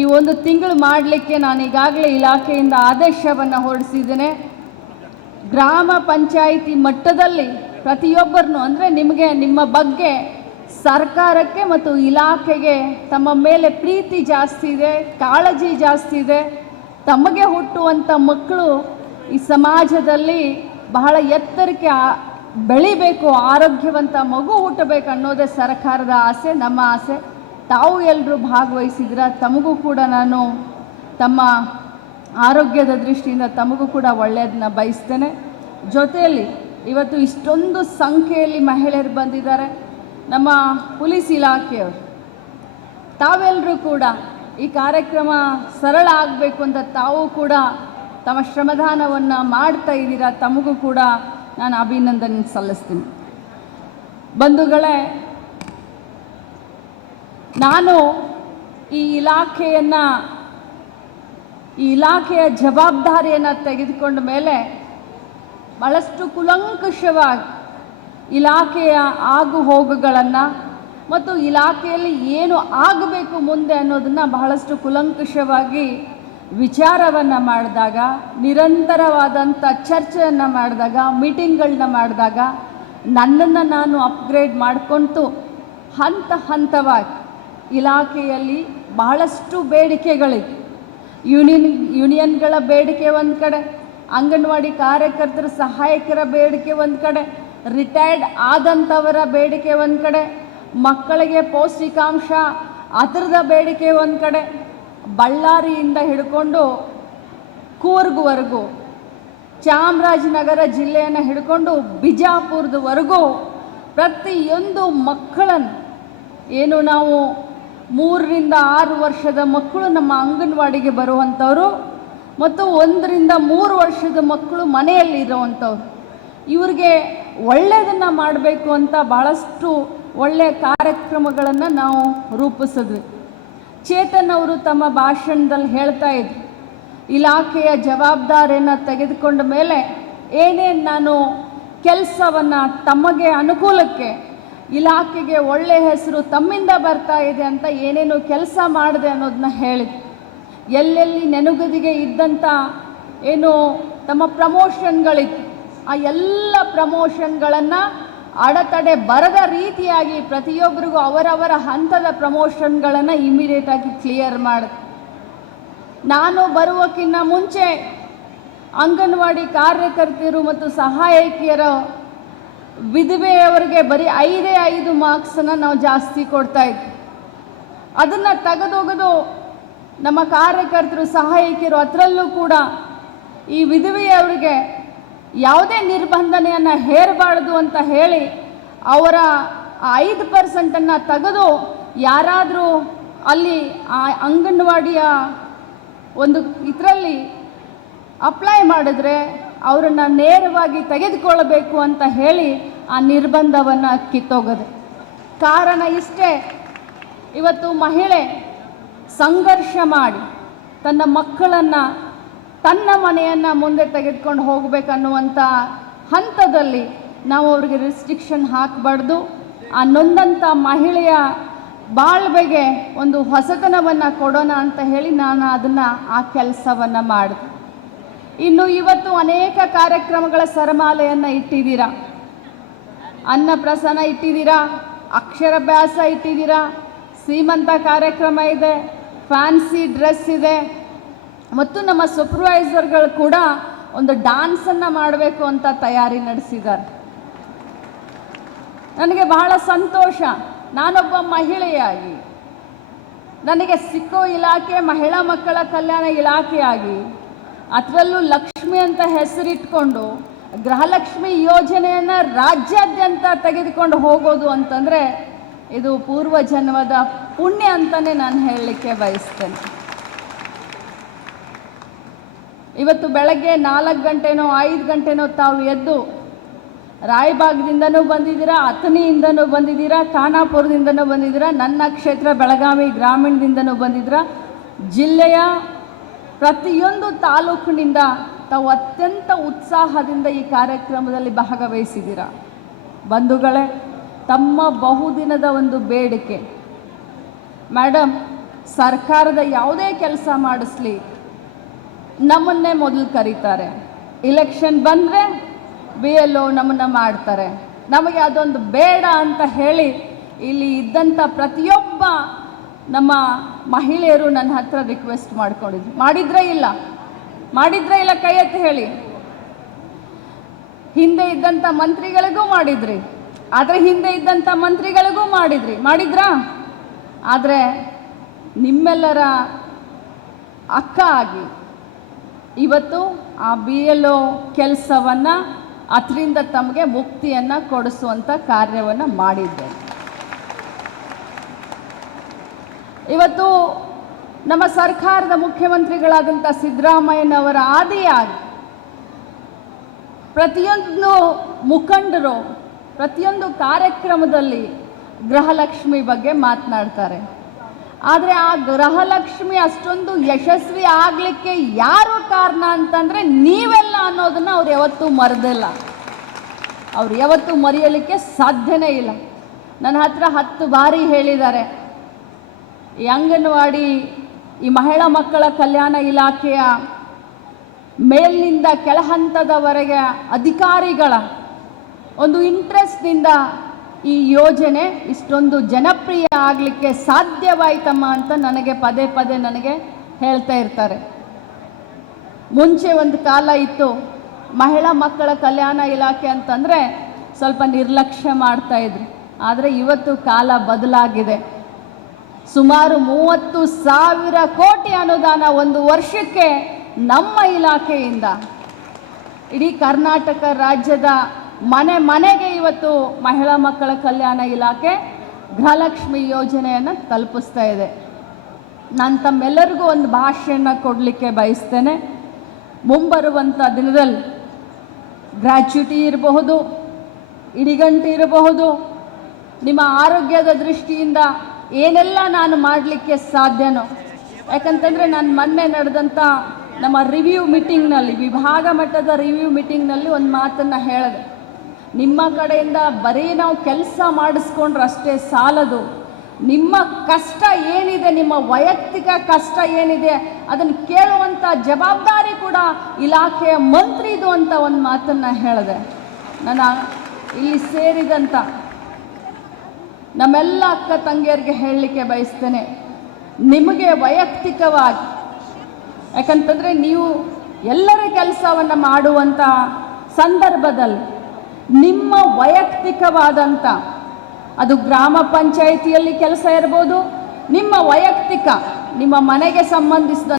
ಈ ಒಂದು ತಿಂಗಳು ಮಾಡಲಿಕ್ಕೆ ನಾನು ಈಗಾಗಲೇ ಇಲಾಖೆಯಿಂದ ಆದೇಶವನ್ನು ಹೊರಡಿಸಿದ್ದೇನೆ. ಗ್ರಾಮ ಪಂಚಾಯಿತಿ ಮಟ್ಟದಲ್ಲಿ ಪ್ರತಿಯೊಬ್ಬರನ್ನು ಅಂದರೆ ನಿಮಗೆ ನಿಮ್ಮ ಬಗ್ಗೆ ಸರ್ಕಾರಕ್ಕೆ ಮತ್ತು ಇಲಾಖೆಗೆ ತಮ್ಮ ಮೇಲೆ ಪ್ರೀತಿ ಜಾಸ್ತಿ ಇದೆ, ಕಾಳಜಿ ಜಾಸ್ತಿ ಇದೆ. ತಮಗೆ ಹುಟ್ಟುವಂಥ ಮಕ್ಕಳು ಈ ಸಮಾಜದಲ್ಲಿ ಬಹಳ ಎತ್ತರಕ್ಕೆ ಬೆಳಿಬೇಕು, ಆರೋಗ್ಯವಂತ ಮಗು ಹುಟ್ಟಬೇಕು ಅನ್ನೋದೇ ಸರ್ಕಾರದ ಆಸೆ, ನಮ್ಮ ಆಸೆ. ತಾವು ಎಲ್ಲರೂ ಭಾಗವಹಿಸಿದ್ರ ತಮಗೂ ಕೂಡ ನಾನು ತಮ್ಮ ಆರೋಗ್ಯದ ದೃಷ್ಟಿಯಿಂದ ತಮಗೂ ಕೂಡ ಒಳ್ಳೆಯದನ್ನ ಬಯಸ್ತೇನೆ. ಜೊತೆಯಲ್ಲಿ ಇವತ್ತು ಇಷ್ಟೊಂದು ಸಂಖ್ಯೆಯಲ್ಲಿ ಮಹಿಳೆಯರು ಬಂದಿದ್ದಾರೆ. ನಮ್ಮ ಪೊಲೀಸ್ ಇಲಾಖೆಯವರು ತಾವೆಲ್ಲರೂ ಕೂಡ ಈ ಕಾರ್ಯಕ್ರಮ ಸರಳ ಆಗಬೇಕು ಅಂತ ತಾವು ಕೂಡ ತಮ್ಮ ಶ್ರಮದಾನವನ್ನು ಮಾಡ್ತಾ ಇದ್ದೀರಾ, ತಮಗೂ ಕೂಡ ನಾನು ಅಭಿನಂದನೆ ಸಲ್ಲಿಸ್ತೀನಿ. ಬಂಧುಗಳೇ ನಾನು ಈ ಇಲಾಖೆಯನ್ನು, ಈ ಇಲಾಖೆಯ ಜವಾಬ್ದಾರಿಯನ್ನು ತೆಗೆದುಕೊಂಡ ಮೇಲೆ ಭಾಳಷ್ಟು ಕುಲಂಕುಷವಾಗಿ ಇಲಾಖೆಯ ಆಗು ಹೋಗುಗಳನ್ನು ಮತ್ತು ಇಲಾಖೆಯಲ್ಲಿ ಏನು ಆಗಬೇಕು ಮುಂದೆ ಅನ್ನೋದನ್ನು ಬಹಳಷ್ಟು ಕುಲಂಕುಷವಾಗಿ ವಿಚಾರವನ್ನು ಮಾಡಿದಾಗ ನಿರಂತರವಾದಂಥ ಚರ್ಚೆಯನ್ನು ಮಾಡಿದಾಗ ಮೀಟಿಂಗ್ಗಳನ್ನ ಮಾಡಿದಾಗ ನನ್ನನ್ನು ನಾನು ಅಪ್ಗ್ರೇಡ್ ಮಾಡಿಕೊಂತು ಹಂತ ಹಂತವಾಗಿ ಇಲಾಖೆಯಲ್ಲಿ ಬಹಳಷ್ಟು ಬೇಡಿಕೆಗಳಿವೆ ಯೂನಿಯನ್, ಯೂನಿಯನ್ಗಳ ಬೇಡಿಕೆ ಒಂದು ಕಡೆ, ಅಂಗನವಾಡಿ ಕಾರ್ಯಕರ್ತರ ಸಹಾಯಕರ ಬೇಡಿಕೆ ಒಂದು ಕಡೆ, ರಿಟೈರ್ಡ್ ಆದಂಥವರ ಬೇಡಿಕೆ ಒಂದು ಕಡೆ, ಮಕ್ಕಳಿಗೆ ಪೌಷ್ಟಿಕಾಂಶ ಅದರದ ಬೇಡಿಕೆ ಒಂದು ಕಡೆ, ಬಳ್ಳಾರಿಯಿಂದ ಹಿಡ್ಕೊಂಡು ಕೂರ್ಗ್ವರೆಗೂ, ಚಾಮರಾಜನಗರ ಜಿಲ್ಲೆಯನ್ನು ಹಿಡ್ಕೊಂಡು ಬಿಜಾಪುರದವರೆಗೂ ಪ್ರತಿಯೊಂದು ಮಕ್ಕಳನ್ನು ಏನು ನಾವು ಮೂರರಿಂದ ಆರು ವರ್ಷದ ಮಕ್ಕಳು ನಮ್ಮ ಅಂಗನವಾಡಿಗೆ ಬರುವಂಥವ್ರು ಮತ್ತು ಒಂದರಿಂದ ಮೂರು ವರ್ಷದ ಮಕ್ಕಳು ಮನೆಯಲ್ಲಿ ಇರುವಂಥವ್ರು. ಇವ್ರಿಗೆ ಒಳ್ಳೆಯದನ್ನು ಮಾಡಬೇಕು ಅಂತ ಭಾಳಷ್ಟು ಒಳ್ಳೆಯ ಕಾರ್ಯಕ್ರಮಗಳನ್ನು ನಾವು ರೂಪಿಸಿದ್ವಿ. ಚೇತನ್ ಅವರು ತಮ್ಮ ಭಾಷಣದಲ್ಲಿ ಹೇಳ್ತಾ ಇದ್ರು, ಇಲಾಖೆಯ ಜವಾಬ್ದಾರಿಯನ್ನು ತೆಗೆದುಕೊಂಡ ಮೇಲೆ ಏನೇನು ನಾನು ಕೆಲಸವನ್ನು ತಮಗೆ ಅನುಕೂಲಕ್ಕೆ ಇಲಾಖೆಗೆ ಒಳ್ಳೆಯ ಹೆಸರು ತಮ್ಮಿಂದ ಬರ್ತಾ ಇದೆ ಅಂತ ಏನೇನು ಕೆಲಸ ಮಾಡಿದೆ ಅನ್ನೋದನ್ನ ಹೇಳಿದೆ. ಎಲ್ಲೆಲ್ಲಿ ನೆನುಗದಿಗೆ ಇದ್ದಂಥ ಏನು ತಮ್ಮ ಪ್ರಮೋಷನ್ಗಳಿತ್ತು. ಆ ಎಲ್ಲ ಪ್ರಮೋಷನ್ಗಳನ್ನು ಅಡೆತಡೆ ಬರದ ರೀತಿಯಾಗಿ ಪ್ರತಿಯೊಬ್ಬರಿಗೂ ಅವರವರ ಹಂತದ ಪ್ರಮೋಷನ್ಗಳನ್ನು ಇಮಿಡಿಯೇಟಾಗಿ ಕ್ಲಿಯರ್ ಮಾಡಿದೆ. ನಾನು ಬರುವಕ್ಕಿಂತ ಮುಂಚೆ ಅಂಗನವಾಡಿ ಕಾರ್ಯಕರ್ತೆಯರು ಮತ್ತು ಸಹಾಯಕಿಯರ ವಿಧವೆಯವರಿಗೆ ಬರೀ ಐದೇ ಐದು ಮಾರ್ಕ್ಸನ್ನು ನಾವು ಜಾಸ್ತಿ ಕೊಡ್ತಾ ಇದ್ವಿ. ಅದನ್ನು ತೆಗೆದೊಗೆದು ನಮ್ಮ ಕಾರ್ಯಕರ್ತರು, ಸಹಾಯಕಿಯರು ಅದರಲ್ಲೂ ಕೂಡ ಈ ವಿಧವೆಯವರಿಗೆ ಯಾವುದೇ ನಿರ್ಬಂಧನೆಯನ್ನು ಹೇರಬಾರ್ದು ಅಂತ ಹೇಳಿ ಅವರ ಐದು ಪರ್ಸೆಂಟನ್ನು ತೆಗೆದು ಯಾರಾದರೂ ಅಲ್ಲಿ ಆ ಅಂಗನವಾಡಿಯ ಒಂದು ಇದರಲ್ಲಿ ಅಪ್ಲೈ ಮಾಡಿದ್ರೆ ಅವರನ್ನು ನೇರವಾಗಿ ತೆಗೆದುಕೊಳ್ಳಬೇಕು ಅಂತ ಹೇಳಿ ಆ ನಿರ್ಬಂಧವನ್ನು ಕಿತ್ತೋಗೋದು. ಕಾರಣ ಇಷ್ಟೇ, ಇವತ್ತು ಮಹಿಳೆ ಸಂಘರ್ಷ ಮಾಡಿ ತನ್ನ ಮಕ್ಕಳನ್ನು ತನ್ನ ಮನೆಯನ್ನು ಮುಂದೆ ತೆಗೆದುಕೊಂಡು ಹೋಗಬೇಕನ್ನುವಂಥ ಹಂತದಲ್ಲಿ ನಾವು ಅವ್ರಿಗೆ ರಿಸ್ಟ್ರಿಕ್ಷನ್ ಹಾಕಬಾರ್ದು. ಆ ನೊಂದಂಥ ಮಹಿಳೆಯ ಬಾಳ್ವೆಗೆ ಒಂದು ಹೊಸತನವನ್ನು ಕೊಡೋಣ ಅಂತ ಹೇಳಿ ನಾನು ಅದನ್ನು ಆ ಕೆಲಸವನ್ನು ಮಾಡಿದೆ. ಇನ್ನು ಇವತ್ತು ಅನೇಕ ಕಾರ್ಯಕ್ರಮಗಳ ಸರಮಾಲೆಯನ್ನು ಇಟ್ಟಿದ್ದೀರಾ? ಅನ್ನಪ್ರಸನ್ನ ಇಟ್ಟಿದ್ದೀರಾ? ಅಕ್ಷರಾಭ್ಯಾಸ ಇಟ್ಟಿದ್ದೀರಾ? ಸೀಮಂತ ಕಾರ್ಯಕ್ರಮ ಇದೆ, ಫ್ಯಾನ್ಸಿ ಡ್ರೆಸ್ ಇದೆ. ಮತ್ತು ನಮ್ಮ ಸೂಪರ್ವೈಸರ್ಗಳು ಕೂಡ ಒಂದು ಡಾನ್ಸನ್ನು ಮಾಡಬೇಕು ಅಂತ ತಯಾರಿ ನಡೆಸಿದ್ದಾರೆ. ನನಗೆ ಬಹಳ ಸಂತೋಷ. ನಾನೊಬ್ಬ ಮಹಿಳೆಯಾಗಿ, ನನಗೆ ಸಿಕ್ಕೋ ಇಲಾಖೆ ಮಹಿಳಾ ಮಕ್ಕಳ ಕಲ್ಯಾಣ ಇಲಾಖೆಯಾಗಿ ಅದರಲ್ಲೂ ಲಕ್ಷ್ಮಿ ಅಂತ ಹೆಸರಿಟ್ಕೊಂಡು ಗೃಹಲಕ್ಷ್ಮಿ ಯೋಜನೆಯನ್ನು ರಾಜ್ಯಾದ್ಯಂತ ತೆಗೆದುಕೊಂಡು ಹೋಗೋದು ಅಂತಂದರೆ ಇದು ಪೂರ್ವ ಜನ್ಮದ ಪುಣ್ಯ ಅಂತಲೇ ನಾನು ಹೇಳಲಿಕ್ಕೆ ಬಯಸ್ತೇನೆ. ಇವತ್ತು ಬೆಳಗ್ಗೆ ನಾಲ್ಕು ಗಂಟೆನೋ ಐದು ಗಂಟೆನೋ ತಾವು ಎದ್ದು ರಾಯಬಾಗದಿಂದನೂ ಬಂದಿದ್ದೀರಾ, ಅಥಣಿಯಿಂದನೂ ಬಂದಿದ್ದೀರಾ ಖಾನಾಪುರದಿಂದನೂ ಬಂದಿದ್ದೀರಾ, ನನ್ನ ಕ್ಷೇತ್ರ ಬೆಳಗಾವಿ ಗ್ರಾಮೀಣದಿಂದನೂ ಬಂದಿದ್ದೀರಾ, ಜಿಲ್ಲೆಯ ಪ್ರತಿಯೊಂದು ತಾಲೂಕಿನಿಂದ ತಾವು ಅತ್ಯಂತ ಉತ್ಸಾಹದಿಂದ ಈ ಕಾರ್ಯಕ್ರಮದಲ್ಲಿ ಭಾಗವಹಿಸಿದ್ದೀರಾ? ಬಂಧುಗಳೇ, ತಮ್ಮ ಬಹುದಿನದ ಒಂದು ಬೇಡಿಕೆ. ಮೇಡಮ್ ಸರ್ಕಾರದ ಯಾವುದೇ ಕೆಲಸ ಮಾಡಿಸ್ಲಿ, ನಮ್ಮನ್ನೇ ಮೊದಲು ಕರೀತಾರೆ. ಇಲೆಕ್ಷನ್ ಬಂದರೆ ಬಿ ಎಲ್ ಒ ನಮ್ಮನ್ನು ಮಾಡ್ತಾರೆ. ನಮಗೆ ಅದೊಂದು ಬೇಡ ಅಂತ ಹೇಳಿ ಇಲ್ಲಿ ಇದ್ದಂಥ ಪ್ರತಿಯೊಬ್ಬ ನಮ್ಮ ಮಹಿಳೆಯರು ನನ್ನ ಹತ್ರ ರಿಕ್ವೆಸ್ಟ್ ಮಾಡ್ಕೊಂಡಿದ್ರು. ಮಾಡಿದ್ರೆ ಇಲ್ಲ? ಮಾಡಿದ್ರೆ ಇಲ್ಲ ಕೈ ಎತ್ತಿ ಹೇಳಿ. ಹಿಂದೆ ಇದ್ದಂಥ ಮಂತ್ರಿಗಳಿಗೂ ಮಾಡಿದ್ರಿ. ಆದರೆ ಹಿಂದೆ ಇದ್ದಂಥ ಮಂತ್ರಿಗಳಿಗೂ ಮಾಡಿದ್ರಿ. ಮಾಡಿದ್ರಾ? ಆದರೆ ನಿಮ್ಮೆಲ್ಲರ ಅಕ್ಕ ಆಗಿ ಇವತ್ತು ಆ ಬಿ ಎಲ್ ಒ ಕೆಲಸವನ್ನು ಅದರಿಂದ ತಮಗೆ ಮುಕ್ತಿಯನ್ನು ಕೊಡಿಸುವಂಥ ಕಾರ್ಯವನ್ನು ಮಾಡಿದ್ದೇನೆ. ಇವತ್ತು ನಮ್ಮ ಸರ್ಕಾರದ ಮುಖ್ಯಮಂತ್ರಿಗಳಾದಂಥ ಸಿದ್ದರಾಮಯ್ಯನವರ ಆದಿಯಾಗಿ ಪ್ರತಿಯೊಂದು ಮುಖಂಡರು, ಪ್ರತಿಯೊಂದು ಕಾರ್ಯಕ್ರಮದಲ್ಲಿ ಗೃಹಲಕ್ಷ್ಮಿ ಬಗ್ಗೆ ಮಾತನಾಡ್ತಾರೆ. ಆದರೆ ಆ ಗೃಹಲಕ್ಷ್ಮಿ ಅಷ್ಟೊಂದು ಯಶಸ್ವಿ ಆಗಲಿಕ್ಕೆ ಯಾರು ಕಾರಣ ಅಂತಂದರೆ ನೀವೆಲ್ಲ ಅನ್ನೋದನ್ನು ಅವ್ರು ಯಾವತ್ತೂ ಮರೆದಿಲ್ಲ. ಅವ್ರು ಯಾವತ್ತೂ ಮರೆಯಲಿಕ್ಕೆ ಸಾಧ್ಯನೇ ಇಲ್ಲ. ನನ್ನ ಹತ್ರ ಹತ್ತು ಬಾರಿ ಹೇಳಿದ್ದಾರೆ. ಈ ಅಂಗನವಾಡಿ, ಈ ಮಹಿಳಾ ಮಕ್ಕಳ ಕಲ್ಯಾಣ ಇಲಾಖೆಯ ಮೇಲಿನಿಂದ ಕೆಳಹಂತದವರೆಗೆ ಅಧಿಕಾರಿಗಳ ಒಂದು ಇಂಟ್ರೆಸ್ಟ್ನಿಂದ ಈ ಯೋಜನೆ ಇಷ್ಟೊಂದು ಜನಪ್ರಿಯ ಆಗಲಿಕ್ಕೆ ಸಾಧ್ಯವಾಯಿತಮ್ಮ ಅಂತ ನನಗೆ ಪದೇ ಪದೇ ನನಗೆ ಹೇಳ್ತಾ ಇರ್ತಾರೆ. ಮುಂಚೆ ಒಂದು ಕಾಲ ಇತ್ತು ಮಹಿಳಾ ಮಕ್ಕಳ ಕಲ್ಯಾಣ ಇಲಾಖೆ ಅಂತಂದರೆ ಸ್ವಲ್ಪ ನಿರ್ಲಕ್ಷ್ಯ ಮಾಡ್ತಾ ಇದ್ರು. ಆದರೆ ಇವತ್ತು ಕಾಲ ಬದಲಾಗಿದೆ. ಸುಮಾರು ಮೂವತ್ತು ಸಾವಿರ ಕೋಟಿ ಅನುದಾನ ಒಂದು ವರ್ಷಕ್ಕೆ ನಮ್ಮ ಇಲಾಖೆಯಿಂದ. ಇಡೀ ಕರ್ನಾಟಕ ರಾಜ್ಯದ ಮನೆ ಮನೆಗೆ ಇವತ್ತು ಮಹಿಳಾ ಮಕ್ಕಳ ಕಲ್ಯಾಣ ಇಲಾಖೆ ಗೃಹಲಕ್ಷ್ಮಿ ಯೋಜನೆಯನ್ನು ತಲುಪಿಸ್ತಾ ಇದೆ. ನಾನು ತಮ್ಮೆಲ್ಲರಿಗೂ ಒಂದು ಭಾಷೆಯನ್ನು ಕೊಡಲಿಕ್ಕೆ ಬಯಸ್ತೇನೆ. ಮುಂಬರುವಂಥ ದಿನದಲ್ಲಿ ಗ್ರ್ಯಾಚ್ಯುಟಿ ಇರಬಹುದು, ಇಡಿಗಂಟು ಇರಬಹುದು, ನಿಮ್ಮ ಆರೋಗ್ಯದ ದೃಷ್ಟಿಯಿಂದ ಏನೆಲ್ಲ ನಾನು ಮಾಡಲಿಕ್ಕೆ ಸಾಧ್ಯನೋ? ಯಾಕಂತಂದರೆ ನಾನು ಮೊನ್ನೆ ನಡೆದಂಥ ನಮ್ಮ ರಿವ್ಯೂ ಮೀಟಿಂಗ್ನಲ್ಲಿ ವಿಭಾಗ ಮಟ್ಟದ ರಿವ್ಯೂ ಮೀಟಿಂಗ್ನಲ್ಲಿ ಒಂದು ಮಾತನ್ನು ಹೇಳಿದೆ, ನಿಮ್ಮ ಕಡೆಯಿಂದ ಬರೀ ನಾವು ಕೆಲಸ ಮಾಡಿಸ್ಕೊಂಡ್ರೆ ಅಷ್ಟೇ ಸಾಲದು. ನಿಮ್ಮ ಕಷ್ಟ ಏನಿದೆ, ನಿಮ್ಮ ವೈಯಕ್ತಿಕ ಕಷ್ಟ ಏನಿದೆ, ಅದನ್ನು ಕೇಳುವಂಥ ಜವಾಬ್ದಾರಿ ಕೂಡ ಇಲಾಖೆಯ ಮಂತ್ರಿದು ಅಂತ ಒಂದು ಮಾತನ್ನು ಹೇಳಿದೆ. ನಾನು ಇಲ್ಲಿ ಸೇರಿದಂಥ ನಮ್ಮೆಲ್ಲ ಅಕ್ಕ ತಂಗಿಯರಿಗೆ ಹೇಳಲಿಕ್ಕೆ ಬಯಸ್ತೇನೆ. ನಿಮಗೆ ವೈಯಕ್ತಿಕವಾಗಿ, ಯಾಕಂತಂದರೆ ನೀವು ಎಲ್ಲರ ಕೆಲಸವನ್ನು ಮಾಡುವಂಥ ಸಂದರ್ಭದಲ್ಲಿ ನಿಮ್ಮ ವೈಯಕ್ತಿಕವಾದಂಥ ಅದು ಗ್ರಾಮ ಪಂಚಾಯಿತಿಯಲ್ಲಿ ಕೆಲಸ ಇರ್ಬೋದು, ನಿಮ್ಮ ವೈಯಕ್ತಿಕ, ನಿಮ್ಮ ಮನೆಗೆ ಸಂಬಂಧಿಸಿದ